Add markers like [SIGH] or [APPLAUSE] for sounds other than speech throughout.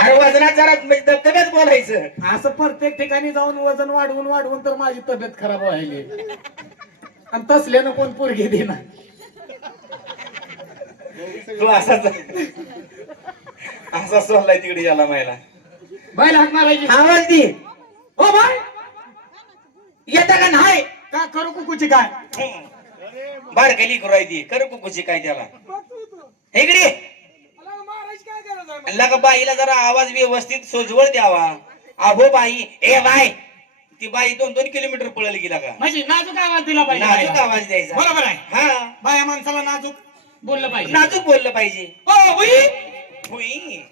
अरे वजनात जरा म्हणजे बोलायचं. असं प्रत्येक ठिकाणी जाऊन वजन वाढवून वाढवून तर माझी तब्येत खराब व्हायली. आणि तसल्यानं कोण पोरगी देणार तू असाच असा सोडलाय तिकडे याला मायला. बाय हाक मारायची. आवाज दे. हो बाय. येता का नाही? का करू कुकूची काय? बारकाली करू ती. कर कुकूची काय त्याला? इकडे लगा बाईला जरा आवाज व्यवस्थित सोजवळ द्यावा. अहो बाई ए बाई ती बाई दोन दोन किलोमीटर पळेल गेला का? म्हणजे नाजूक आवाज दिला पाहिजे नाजूक बाईला. आवाज द्यायचा. बरोबर आहे. हा. बाया माणसाला नाजूक बोललं पाहिजे. नाजूक बोललं पाहिजे. हो बुई! भुई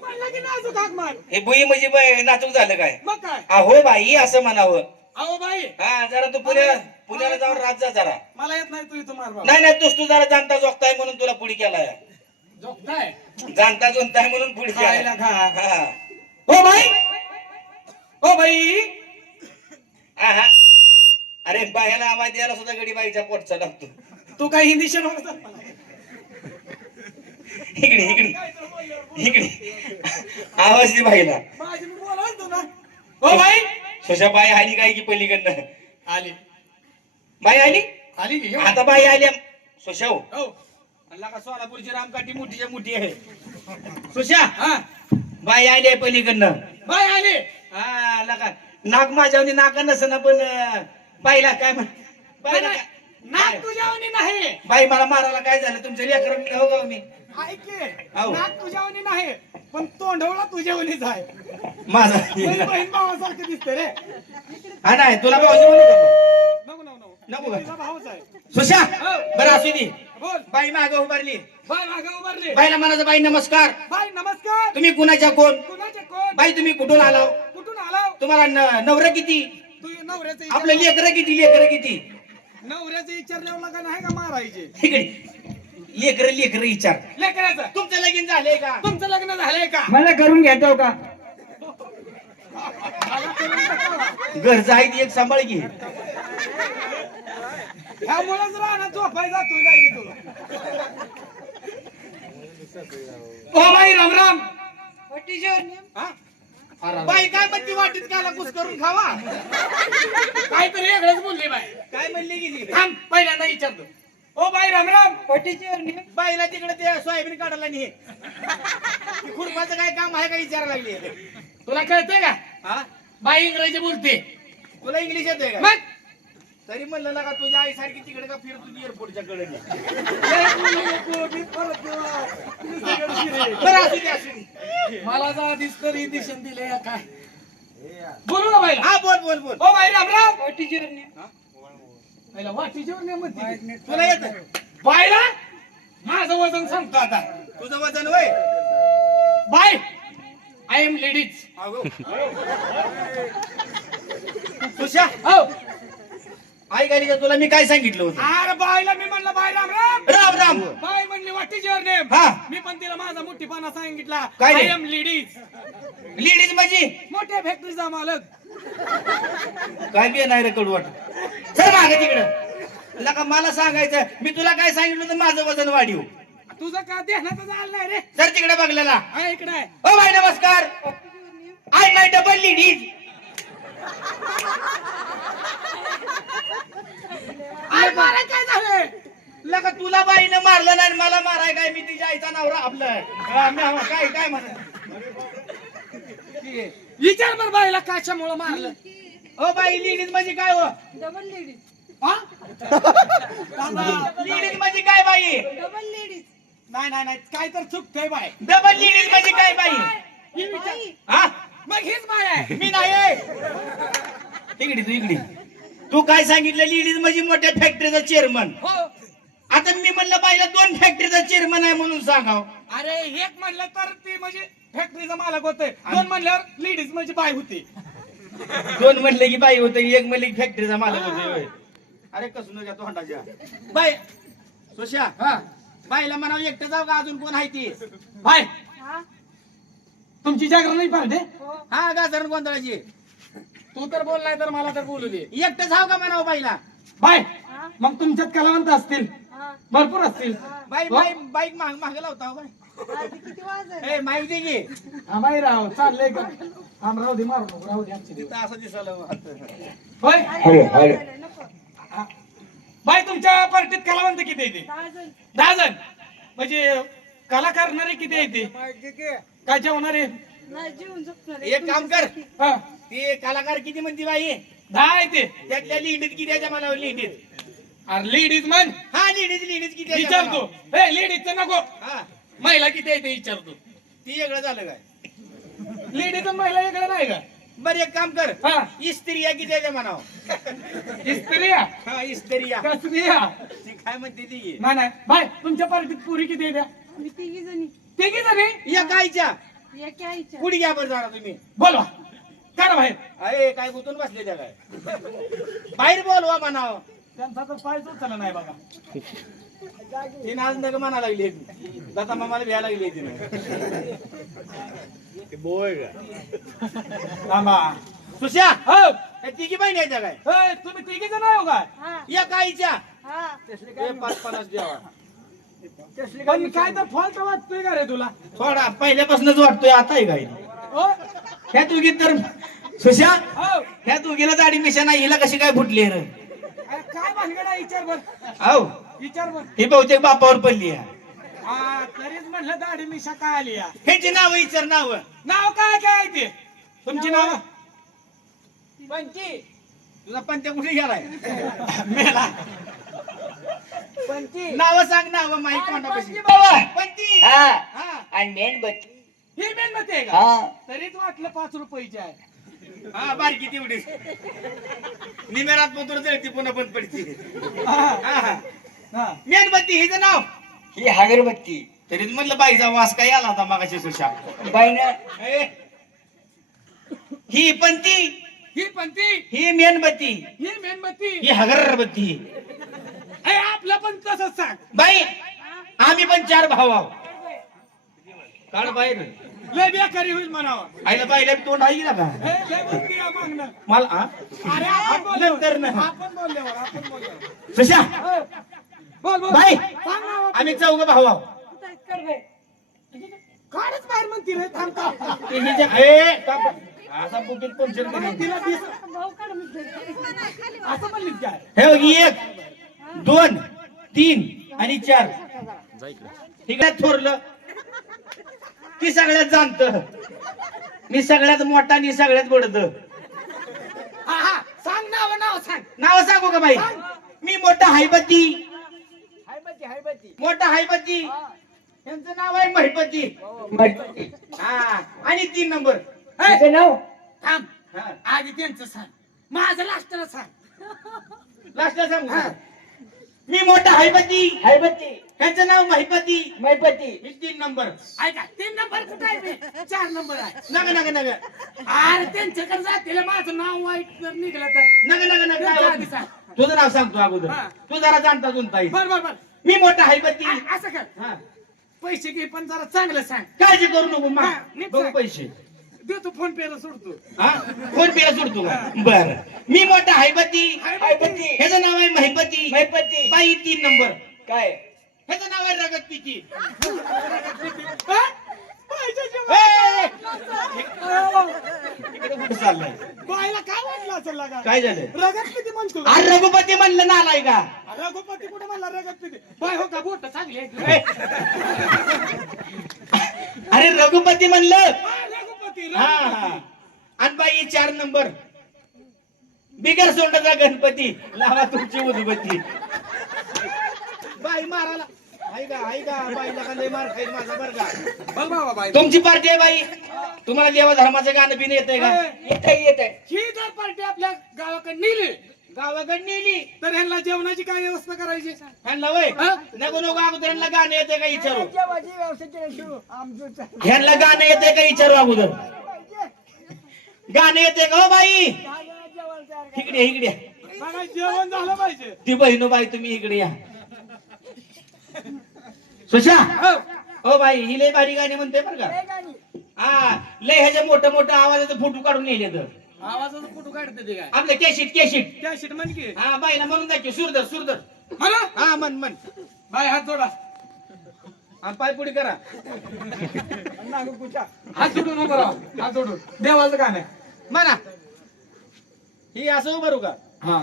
म्हणलं की नाजूक हाक मार. हे भुई म्हणजे बाई नाजूक झालं काय? मग काय? अहो बाई असं म्हणावं. अहो बाई. हा जरा तू पुण्या पुण्याला जाऊन रात जा जरा. मला येत नाही तू इथं मार बाबा. नाही नाही तूच तू जरा जाणता जोगताय म्हणून तुला पुढे केलाय. झोपताय? जाणता जोगताय म्हणून पुढे खायला खा. हा. हो बाई. हो बाई. आहा. अरे बायाला आवाज द्यायला सुद्धा गडी बाईच्या पोटचा लागतो. तू काय हिंदी शनवत इकडे इकडे. इकडे. आवाज दे बाईला. हो बाई. सुशा बाई आली काय की पलीकडनं? आली. बाई आली? आली. आता बाई आली सुशा हो. का सोलापूरची रामकाठी मोठीच्या मोठी आहे. सुशा हा बाई आली आहे पलीकडनं. बाई आली. हा का नाक माझ्यावनी नाक नसना पण अं, बाईला काय म्हण बाईला नाही, काय- नाक तुझ्यावनी नाही. बाई मला मारायला काय झालं? तुमच्या लेकर हो का मी? ऐक की, हो. नाक तुझ्यावनी नाही पण तोंडवला तुझ्यावनीच आहे. माझा बहीण बहीण भावासारखं दिसते रे. हा नाही तुला भाऊजी म्हणू? नको नको नको. नको का? भाऊच आहे. सुशा हो. बरं असू दे. बोल. बाई मागे उभारली. बाय मागे उभारले. बाईला म्हणायचं बाई नमस्कार. बाय नमस्कार. तुम्ही कुणाच्या कोण? कुणाचे कोण? बाई तुम्ही कुठून आलाव? कुठून आलाव? तुम्हाला न- नवरं किती? तू नवऱ्याचं आपलं लेकरं किती लेकरं किती? नवऱ्याचं विचारल्यावर का नाही का मारायचे? इकडे. लेकरं लेकरं विचार. लेकराचं. तुमचं लगीन झालंय का? तुमचं लग्न झालंय का? मला करून घेतो का? घरचं आहे ती एक सांभाळ घे ह्यामुळेच राहणार झोपाय जातोय काय की तू ओ बाई राम राम. हा? बाई काय म्हणते वाटीत काला कुस करून खावा? काहीतरी वेगळंच बोलली बाई. काय म्हणली गेली? थांब पहिल्यांदा विचारतो. O by Ram Ram. बाईला तिकडे ते सोयाबीन काढायला नाही खुरपाचं काय काम आहे का विचारायला लागली? तुला कळतंय का? हा? बाई इंग्रजी बोलते. तुला इंग्लिश येतोय का? मग? तरी म्हणलं ना का तुझ्या आई सारखी तिकडे का फिर तुझी एअरपोर्टच्या कडे बरं असू दे असू दे. मला जा तरी दिशन दिले या काय. बोलू ना बाईला. हा बोल बोल बोल. O by Ram Ram. बाईला म्हणते तुला येत? बाईला माझं वजन सांगतो आता. तुझं वजन होय बाय आय एम लेडीज तुझ्या हो. आई गाडी तुला मी काय सांगितलं होतं? अरे बाईला मी म्हणलं बाय राम राम. राम राम. बाय म्हणली वाटीची नेम हा. मी पण तिला माझा मोठीपणा सांगितला. काय आय? एम लेडीज लेडीज माझी मोठ्या फॅक्टरीचा मालक. काय बी नाही रे कडवट. चल मागे तिकडं. लका मला सांगायचं मी तुला काय सांगितलं तर माझं वजन वाढीव. तुझं का ध्यानात झालं नाही रे? सर तिकडे बघलेला हा इकडे आहे. ओ बाई नमस्कार. आय माय डबल लेडीज अरे काय तुला बाईनं मारलं नाही आणि मला माराय काय? मी तिच्या आईचा नवरा आपलं हा, मी- काय काय म्हणत? विचार बर बाईला काच्यामुळं मारलं. ओ बाई लेडीज म्हणजे काय हो? डबल लेडीज हा? लेडीज म्हणजे काय बाई? डबल लेडीज नाही नाही नाही काय तर चुकतंय बाय डबल लेडीज म्हणजे काय बाई? ही हा? मग हीच बाय आहे. मी नाही इकडे तू इकडे. तू काय सांगितलं? लेडीज म्हणजे मोठ्या फॅक्टरीचा चेअरमन हो. आता मी म्हणलं बाईला दोन फॅक्टरीचा चेअरमन आहे म्हणून सांगाव. अरे एक म्हणलं तर ती म्हणजे फॅक्टरीचा मालक होते. दोन म्हणल्यावर लेडीज म्हणजे बाय होती. दोन म्हणले की बाई होते एक म्हणले की फॅक्टरीचा मालक होते. होय. अरे कसं नका तोंडाच्या बाई सुशा हा. बाईला म्हणावं एकटं जाऊ का? अजून कोण आहे ती? बाय हा? तुमची जागरण नाही पाहिजे हो गाजरण गोंधळाची. तू तर बोल नाही तर मला तर बोलू दे. एकटं जाऊ का म्हणावं बाईला? बाय हा. मग तुमच्यात कलावंत असतील. हा. भरपूर असतील. बाई हो. बाई बाईक माग माग लावता हो बाई किती वाजत ए माहिती दे की. हा बाई राव चाललंय का? आम राहू दे मारू नको राहू दे आमची देव. तिथं असं दिसायला होय नको. बाई तुमच्या पार्टीत कलावंत किती येते दहा जण. दहा जण. म्हणजे कला करणारे किती येते काय जेवणारे एक काम कर. हा. ते कलाकार किती म्हणते बाई? दहा येते त्यातल्या लिहिडीत किती याच्या मनावर? लिहिडीत अरे लेडीज म्हण. हा लिहिडीत लिहिडीत किती विचारतो. मनावर? हे लेडीजचं नको. हा. महिला किती येते विचारतो. ती वेगळं झालं काय? लेडीज महिला वेगळं नाही का? बर एक काम कर. हा. इस्त्रिया किती याच्या मनावर? स्त्रिया? हा इस्त्रिया का स्त्रिया? ती काय म्हणते ती? नाही नाही. बाय तुमच्या पार्टीत पुरी किती येत्या तिघी जणी. तिघी जणी? या गायच्या एका आईच्या कुठे घ्या बरं जाणार तुम्ही? बोलवा. काढा बाहेर. अरे काय गुतून बसले त्या काय? बाहेर बोलवा म्हणाव. त्यांचा तर उचलला नाही बघा. ती नाच नग म्हणा लागली दादा मामाला भ्या लागली तिने. थांबा. सुशा हो. त्या तिघी बहिणी आहेत त्या काय? होय, तुम्ही तिघी जण आहे हो. काय या गायच्या हा. ते पाच पन्नास द्यावा पण काय तर फॉल्ट वाटतोय का रे तुला? थोडा पहिल्यापासूनच वाटतोय आता आहे गाय हो? ह्या तुगीत तर सुशा हो. ह्या तुगीला दाढी मिशा नाही हिला कशी काय फुटली रे? अरे काय भानगड आहे विचार बर. हो. विचार बर. ही बहुतेक बापावर पडली आहे. तरीच म्हटलं दाढी मिशा काय आली या? ह्यांची नाव विचार नाव. नाव काय काय आहे ते? तुमची नाव? पंची. तुझा पंच्या कुठे गेलाय. मेला. पंची नाव सांग नाव माहिती पंची हा. हा. आणि मेणबत्ती ही मेणबत्ती आहे का? हा. तरीच वाटलं पाच रुपयाची आहे. हा बारकी तेवढी निमेरात पोतूर जळती पुन्हा बंद पडती. हा, हा हा. हा. मेणबत्ती हिचं नाव? ही अगरबत्ती तरीच म्हणलं बाईचा वास काय आला होता मागाशी सुशा. बाईनं ए, ही पंती. ही पंथी ही मेणबत्ती ही मेणबत्ती ही हगरबत्ती ए, आपलं पण तसंच सांग बाई आम्ही पण चार भाऊ आहोत काढ बाहेर लय बेकारी होईल म्हणावं आईला बी तोंड आहे ना का हे लय बुद्धी आहे मागणं मला? अरे आपण नंतर बोलल्यावर ना. आपण बोलल्यावर आपण बोलल्यावर सुशा हो. बोल बोल बाई सांग ना आपण. आम्ही चौघ भाऊ बाई. काढच बाहेर म्हणती रे थांब का ते हिच्या- ए, थांब. असा बुकीत पंक्चर करेन. तिला दिस भाऊ काढ म्हणते. असं म्हणलीस काय हे बघ, एक दोन तीन आणि चार. ठीक आहे थोरलं. ती सगळ्यात जाणत? मी सगळ्यात मोठा आणि सगळ्यात बडत हा हा. सांग नाव नाव सांग. नाव सांगू का बाई? मी मोठा हायबत्ती मोठा हायबती यांचं नाव आहे महिपती. हा. आणि तीन नंबर. तिचं नाव? थांब. हा. आधी त्यांचं सांग. माझं लास्टला सांग. लास्टला सांगू? मी मोठा हायबती हायबत्ती यांचं नाव महिपती मैपत्ती ही तीन नंबर. ऐका तीन नंबर कुठे आहे बे? चार नंबर आहे. नग नग नग. अरे त्यांच्याकडे जातील माझं नाव वाईट जर निघलं तर. नग नग नग. तुझं नाव सांगतो अगोदर. हा. तू जरा जाणता जुनता येईल. बर बर बर. मी मोठा हायबती आ- असं कर. हा. पैसे घे पण जरा चांगलं सांग. काळजी करू नको मा. हा, नीट बघू सांग. पैसे. देतो फोन पे ला सोडतो. हा? फोन पेला सोडतो बर. मी मोठा हायबती हायबत्ती ह्याचं नाव आहे महिपती मैपत्ती बाई तीन नंबर. काय? ह्याचं नाव आहे चाललंय? बाईला काय वाटलं असेल लागा? काय झालं? रगत किती म्हणतो. अरे रघुपती म्हणलं ना आलाय का? रघुपती कुठे म्हणला रगत किती बाय हो का? बोट चांगली! [LAUGHS] अरे रघुपती म्हणलं. रघुपती हा रघुपती. हा आणि बाई चार नंबर. बिगर सोंडाचा गणपती. लावा तुमची उदबत्ती. बाई माराला. हाय का हाय का बाईला का लय मार खाईल माझा बर का. बघ बाबा बाई. तुमची पार्टी आहे बाई. तुम्हाला देवा धर्माचं गाणं पिणं येतंय का? येत येत ही जर पार्टी आपल्या गावाकडे नेली गावाकडे नेली तर ह्यांना जेवणाची काय व्यवस्था करायची? ह्यांना वय? नको नको अगोदर ह्यांना गाणं येते का विचारू? व्यवस्था आमचं ह्यांना गाणं येते का विचारू अगोदर? गाणं येते का हो बाई? इकडे इकडे बघा जेवण झालं पाहिजे. ती बहिणू बाई तुम्ही इकडे या. सुशा? हो. हो बाई ही लय भारी गाणी म्हणते बरं का. हा लय ह्याच्या मोठं मोठं आवाजाचं फोटो काढून नेले तर. आवाजाचा फोटो काढते ते काय? आपलं कॅशिट कॅशिट त्या शीट म्हण की. हा बाईला म्हणून दाखव सुरदर सुरदर म्हणा? हा मन मन बाय हात जोडा. आणि पाय पुढे करा. हात सोडून उभं राहा. हात सोडून देवाचं गाणं आहे. म्हणा. ही असं उभं राहू का? हा.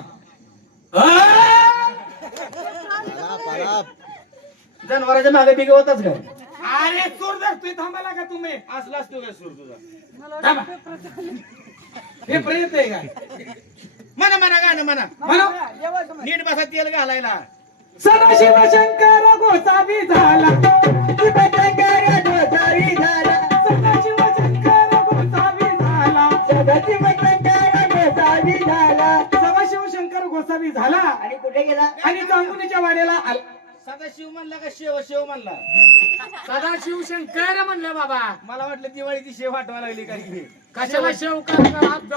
जनावरांच्या मागे बिगे होताच का? अरे सूर धरतोय थांबाला का तुम्ही? असला असतो काय सूर तुझा? थांबा. हे प्रेत आहे का? म्हणा म्हणा गाणं म्हणा. म्हणा. नीट बसा तेल घालायला. सदाशिव शंकर गोसावी झाला. शिवशंकर गोसावी झाला? सदाशिव शंकर गोसावी झाला. सदाशिव शंकर गोसावी झाला. सदाशिव शंकर गोसावी झाला. आणि कुठे गेला? आणि जांभुनीच्या वाड्याला आला. सदाशिव म्हणला का शेव शेव म्हणला? सदाशिव शंकर म्हणलं बाबा. मला वाटलं दिवाळीची शेव आठवा लागली काय की. कशाला जाऊ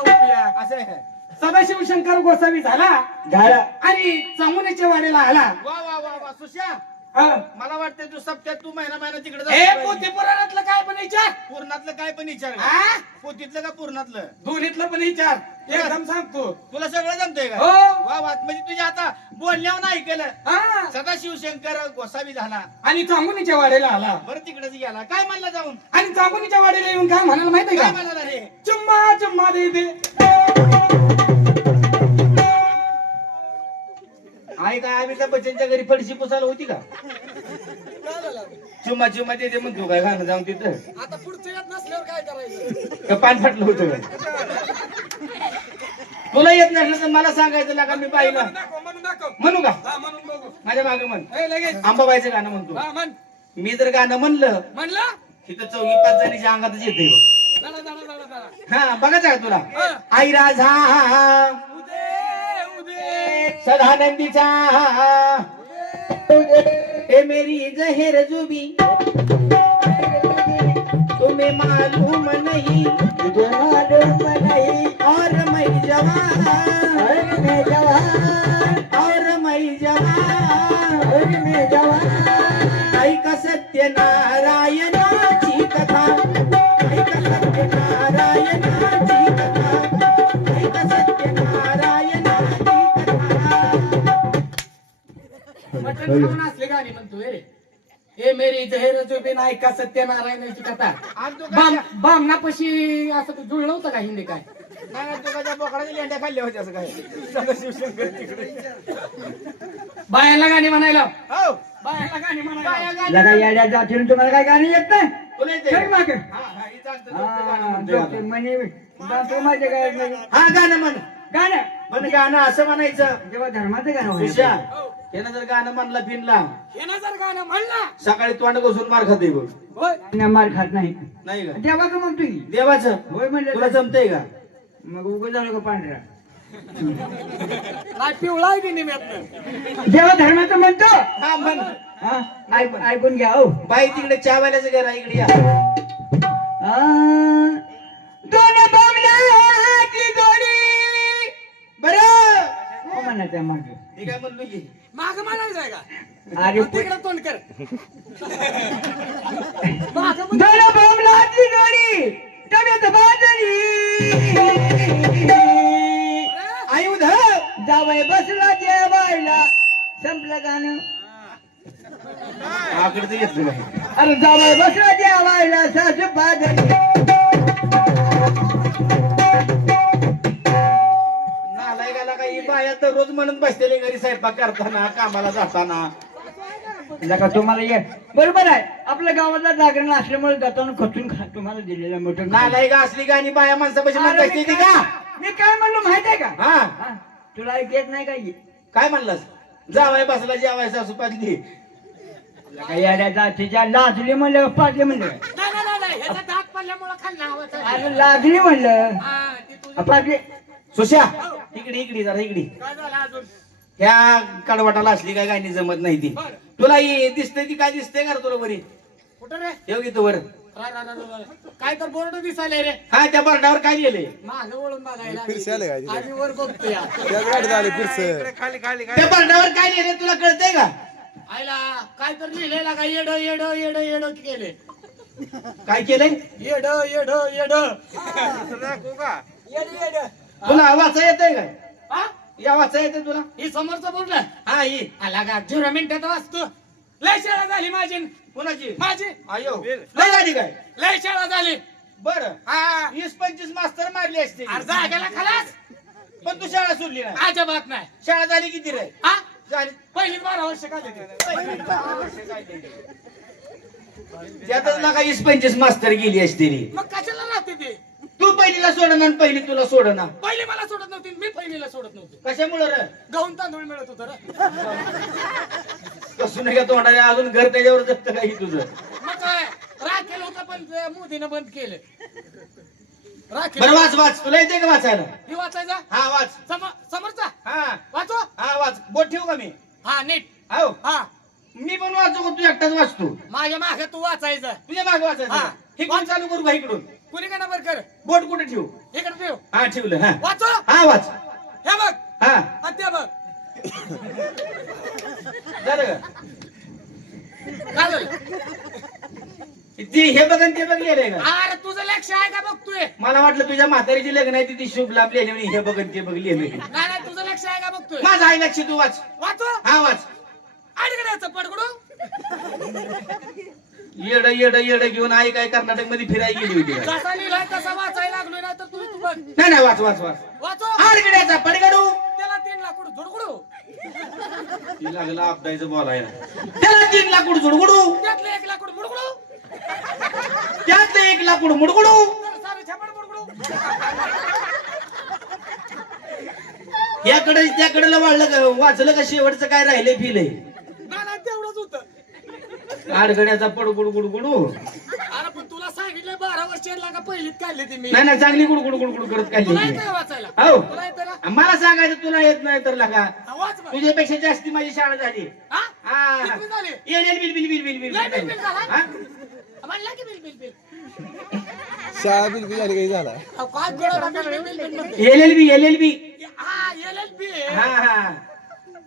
द्या. असं आहे. सदाशिव शंकर गोसावी झाला. झाला. आणि जांभुनीच्या वाड्याला आला. वा वा वा वा सुशा. मला वाटतं तू सप्त्यात तू महिना महिना तिकडे हे जातो पोथी पुराणातलं काय पण विचार? पूर्णातलं काय पण विचार का? हा? पोतीतलं का पूर्णातलं? दोन्हीतलं पण विचार. एकदम सांगतो. तुला सगळं जमतंय का? हो. वा वा. म्हणजे तुझ्या आता बोलण्यावर नाही केलं हा. सदाशिव शंकर गोसावी झाला. आणि जांभुनीच्या वाड्याला आला. बरं तिकडेच गेला. काय म्हणला जाऊन? आणि जांभुनीच्या वाड्याला येऊन काय म्हणाला माहितीये काय का म्हणाला रे? चुम्मा चुम्मा दे दे. आई काय अमिताभ बच्चनच्या घरी फडशी पुसायला होती का? चुम्मा चुम्मा देते म्हणतो काय गाणं जाऊन तिथं. आता पुढचं येत नसल्यावर काय करायचं? का पान फाटलं होतं काय तुला येत नसलं तर मला सांगायचं लागा मी पाहिलं दाखव म्हणून दाखव. म्हणू का? हा म्हणून बघू. माझ्या मागे म्हण. लगेच. आंबाबाईचं गाणं म्हणतो. हा म्हण. मी जर गाणं म्हणलं म्हणला? तिथं चौघी पाच जणीच्या अंगातच येते हा बघायचं का तुला? हा. आई राजा सदानंदीचा. ए मेरी जहर जुबी. तुम्हें मालूम नहीं तुझे मालूम नहीं और मैं जवान. मटण खाऊन असले गाणी म्हणतोय? रे हे मेरी जहेर जुबीन ऐका सत्यनारायणाची कथा. आणि तू बाम बामणापाशी असं जुळलं होतं का हिंदी काय? नाही नाही, तू काय त्या बोकडाच्या लेंड्या खाल्ल्या होत्या असं काय? सदाशिवशंकर तिकडे. बायाला गाणी म्हणायला. हो. बायाला गाणी म्हणायला. लगा येड्या जातीनं तुम्हाला काय गाणी येत नाही? तुला येते. चल मागे. हा, हा, हे चालतं, गाणं हा, म्हणतोय. माझे काय. हा गाणं म्हण. गाणं. म्हण गाणं असं म्हणायचं. जेव्हा धर्माचं गाणं होईल. यानं जर गाणं म्हणला पिनला ना जर गाणं म्हणला. सकाळी तोंड घुसून मार खाते बघ. होय. मार खात नाही. नाही का? देवाचं म्हणतो की. देवाचं? होय म्हणलं तुला तर. जमतंय का? मग उगं झालं का पांढरा? नाही पिवळा आहे की निम्यातनं? देवा धर्माचं म्हणतो. हा म्हण. हा? ऐक- ऐकून घ्या हो. बाई तिकडे चहावाल्याचं घर आहे, इकडे या. आ, म्हणायचं मागे. मी काय म्हणलो की माग म्हणायचंय का? अरे तिकडे तोंड कर. माग जोडी बाजरी. आयुध जावय बसला जेवायला. संपलं गाणं. अरे जावय बसला जेवायला सासू बाजरी स्वयंपाक करताना कामाला जाताना. लका तुम्हाला ये बरोबर आहे. आपल्या गावातला जागरण असल्यामुळे जाताना खचून खा तुम्हाला दिलेलं मोठं नालायका असली गाणी बाया माणसापाशी म्हणत असते ती काय- का? मी काय म्हणलो माहीत आहे का? हा. हा, तुला ऐक येत नाही का? ये? काय म्हणलास? जावाय बसला जेवाय सासू पाजली जातीच्या लाजली म्हणलं का पाजली म्हणलं. नाही नाही, नाही नाही. ह्याचा दात पडल्यामुळे खाल्ला हवा अरे लाजली म्हणलं. हा ते तुझं का पाजली सुशा इकडे इकडे जरा इकडे. काय झालं अजून? ह्या कडवाटाला असली काय गाणी जमत नाही ती. बरं. तुला ही दिसते ती काय दिसते का रे तुला बरी? कुठं रे? येऊ तू वर. रा, रा, रा, रा, रा. काय तर बोर्ड दिसायले रे. हा त्या बर्डावर काय लिहिलंय? मागं वळून बघायला फिरसे आले काय तिथे? आम्ही वर बघतोय या. त्याच गाडीत आले फिरसे. त्या बर्डावर काय लिहिलंय तुला कळतंय का? आयला काय तर लिहिलेला का? येड येड येड येड केले. काय केलंय? येड येड येड. तुला वाचा येतंय काय? हा? या वाचा येते तुला? ही समोरचं बोललं हा ही. आला का झिरो मिनिटात वाचतो. लय शाळा झाली माझी. कोणाची? माझी. आयो. लय झाली काय? लय शाळा झाली. बर. हा. वीस पंचवीस मास्तर मारली असते अरे जागेला खलास. पण तू शाळा सोडली नाही. अजिबात नाही. शाळा झाली किती रे? हा? झाली. पहिली बारा वर्ष का त्यातच नका वीस पंचवीस मास्तर गेली असते. मग कशाला राहते ते? तू पहिलीला सोडना आणि पहिली तुला सोडना पहिली मला सोडत नव्हती मी पहिलीला सोडत नव्हती. कशामुळं रे? गहून तांदूळ मिळत होत रे. कसं नाही का तोंडाने अजून घर त्याच्यावर जगत काही तुझं? मग काय? राखेल होतं पण ते मोदीनं बंद केलं. राखेल बरं वाच वाच. तुला येते का वाचायला? ही वाचायचा? हा वाच. सम- समोरचा? हा. वाचो? हा वाच. बोट ठेवू का मी? हा नीट. हो हा. मी पण वाचू का? तू एकटाच वाचतो. माझ्या मागे तू वाचायचं. तुझ्या मागे वाचायचं हा. का? इकडून चालू करू का इकडून? कुणी का नंबर कर? बोट कुठे ठेवू? इकडे ठेव. हा ठेवलं हा. वाचो. हा वाच. हे बघ. हा. आणि ते बघ. झालं का? काय झालं. ती हे बघ आणि ते बघ लिहिलंय का? अरे तुझं लक्ष आहे का बघतोय? मला वाटलं तुझ्या म्हातारीची लग्न आहे ती ती शुभ लाभ लिहिली म्हणे हे बघ आणि ते बघ लिहिलंय. नाही नाही तुझं लक्ष आहे का बघतोय? माझं आहे लक्ष तू वाच. वाचो. हा वाच. अडगड्याचं पडगडू. येड येड येड घेऊन आई काय कर्नाटकमध्ये फिरायला गेली होती का? जसा लिहिलाय तसा वाचायला लागलोय ना तर तू तू बघ. नाही नाही वाच वाच वाच. वाचो. आडगड्याचा पडगडू. त्याला तीन लाकूड झुडगुडू ती लागला आपदायचं बोलायला. त्याला तीन लाकूड झुडगुडू त्यातलं एक लाकूड मुडगुडू. त्यातलं एक लाकूड मुडगुडू. सारं छापड याकडे त्याकडे वाढलं का वाचलं का शेवटचं काय राहिलंय फिलय? होतं आडगड्याचा पडगुड गुडगुडू. अरे पण तुला सांगितलं बारा वर्षाला का पहिलीत काढली ती मी. नाही ना चांगली गुडगुड गुडगुड करत काय तुला येतं का वाचायला? हो. तुला येतं ना मला सांगायचं तुला येत नाही तर लगा. हा, वाच. तुझ्यापेक्षा जास्ती माझी शाळा झाली. हा? हा. कितवी झाली? येल येल बिल बिल बिल बिल बिल. लय बिल बिल झाला? हा? म्हणला की बिल बिल बिल. शाळा बिलकुल झाली काही झाला. अहो, काय बिल बिल बिल बिल म्हणते? L L B L L B. हा एल एल बी. हा हा.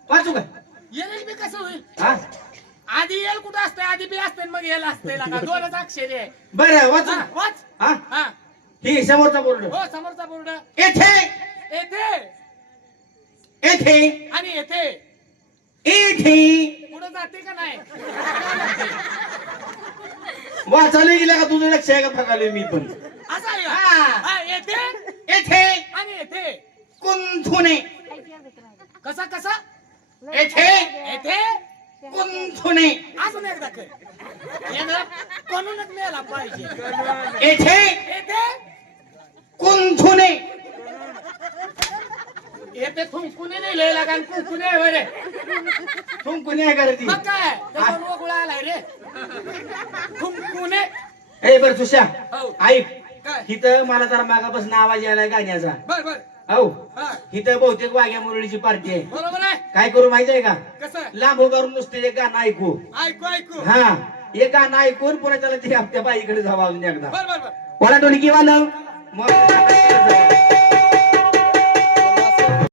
वाचू का? एल एल बी कसं होईल? हा? आधी एल कुठं असते आधी बी असते मग एल असते [LAUGHS] दोनच अक्षर आहे. बरं वाचू हा, वाच. हा? हा. हे समोरचा बोर्ड. हो समोरचा बोर्ड. येथे. येथे. येथे. आणि येथे. येथे. पुढे जाते का नाही? वाचायला गेला का तुझं लक्ष आहे का फकालोय मी पण? असं आहे का? हा. हा, येथे. येथे. आणि येथे. कुंथुने. कसा कसा? येथे. येथे. कुंथुने अजून एकदा कर. कोणूनच मिळाला पाहिजे. येथे येथे? कुंथुने येथे थुंकुने नाही लिहिला कारण कुंकुने आहे करती मग काय? वगुळा आलाय रे. थुंकुने ए बर सुशा हो. ऐक. काय? इथं मला जरा मागापासून आवाज यायला गाण्याचा. बर बर. हो हा. इथं बहुतेक वाघ्या मुरळीची पार्टी आहे. बरोबर आहे. काय करू माहिती आहे का? कसं लांब उभारून नुसते एक गाणं ऐकू. ऐकू ऐकू. हा एक गाणं ऐकून पुन्हा त्याला ते त्या बाईकडे जावं अजून एकदा. बर बर बर. कोणा ढोलकी वालं.